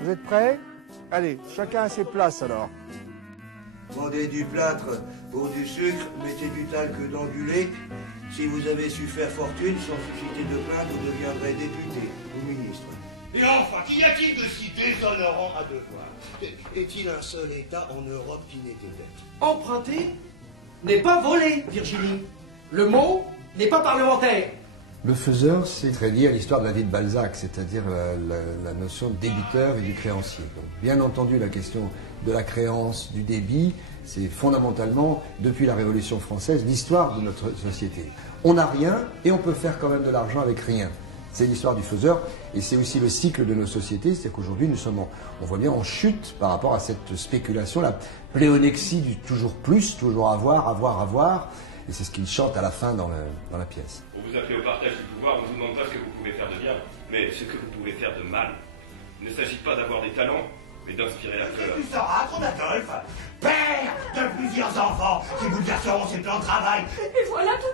Vous êtes prêts? Allez, chacun à ses places alors. Vendez du plâtre pour du sucre, mettez du talc dans du lait. Si vous avez su faire fortune, sans susciter de plainte, vous deviendrez député ou ministre. Et enfin, qu'y a-t-il de si déshonorant à devoir? Est-il un seul État en Europe qui n'ait été bête? Emprunter n'est pas voler, Virginie. Le mot n'est pas parlementaire. Le faiseur, c'est traduire l'histoire de la vie de Balzac, c'est-à-dire la notion de débiteur et du créancier. Donc, bien entendu, la question de la créance, du débit, c'est fondamentalement, depuis la Révolution française, l'histoire de notre société. On n'a rien et on peut faire quand même de l'argent avec rien. C'est l'histoire du faiseur et c'est aussi le cycle de nos sociétés, c'est qu'aujourd'hui nous sommes, on voit bien, en chute par rapport à cette spéculation, la pléonexie du toujours plus, toujours avoir. Et c'est ce qu'il chante à la fin dans la pièce. On vous appelle au partage du pouvoir, on ne vous demande pas ce que vous pouvez faire de bien, mais ce que vous pouvez faire de mal. Il ne s'agit pas d'avoir des talents, mais d'inspirer la peur. Tu sauras qu'on Adolphe, père de plusieurs enfants, qui bouleverseront ses plans de travail. Et voilà tout